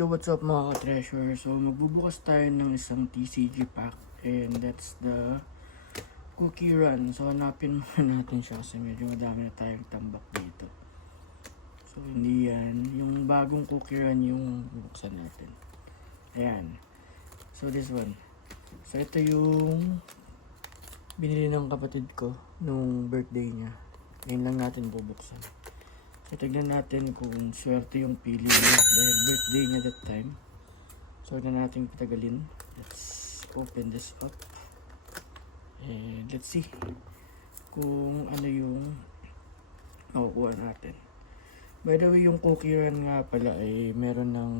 Yo, what's up mga ka-treasure? So, magbubukas tayo ng isang TCG pack and that's the cookie run. So, hanapin muna natin siya kasi medyo madami na tayong tambak dito. So, hindi yan. Yung bagong cookie run yung buksan natin. Ayan. So, this one. So, ito yung binili ng kapatid ko nung birthday niya. Ngayon lang natin bubuksan. So, tignan natin kung swerte yung pili niya dahil birthday niya that time. So, huwag na natin patagalin. Let's open this up. And let's see kung ano yung makukuha natin. By the way, yung cookie run nga pala ay meron ng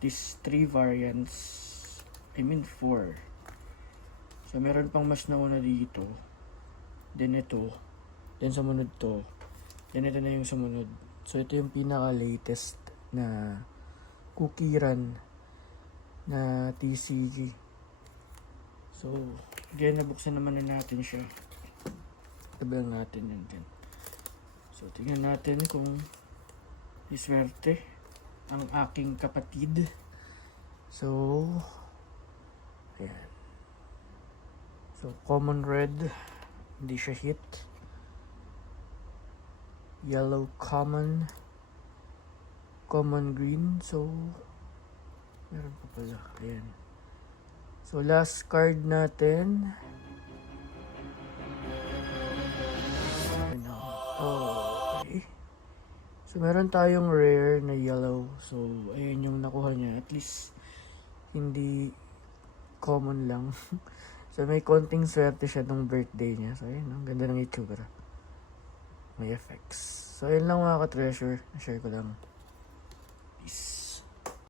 these 3 variants. I mean 4. So, meron pang mas nauna dito. Then ito. Then sumunod to. Then ito na yung sumunod. So ito yung pinaka-latest na cookie run na TCG. So, again, nabuksan naman na natin siya. Tabi natin yan din. So, tingnan natin kung iswerte ang aking kapatid. So, ayan. So, common red. Hindi siya hit. Yellow common green, so meron pa pala, ayan. So last card natin, ano, okay. So meron tayong rare na yellow, so ayan yung nakuha niya, at least hindi common lang. So may konting swerte siya nung birthday niya, so ayan, ang ganda ng itsura. May effects. So, yun lang mga ka-treasure. Na-share ko lang. Peace.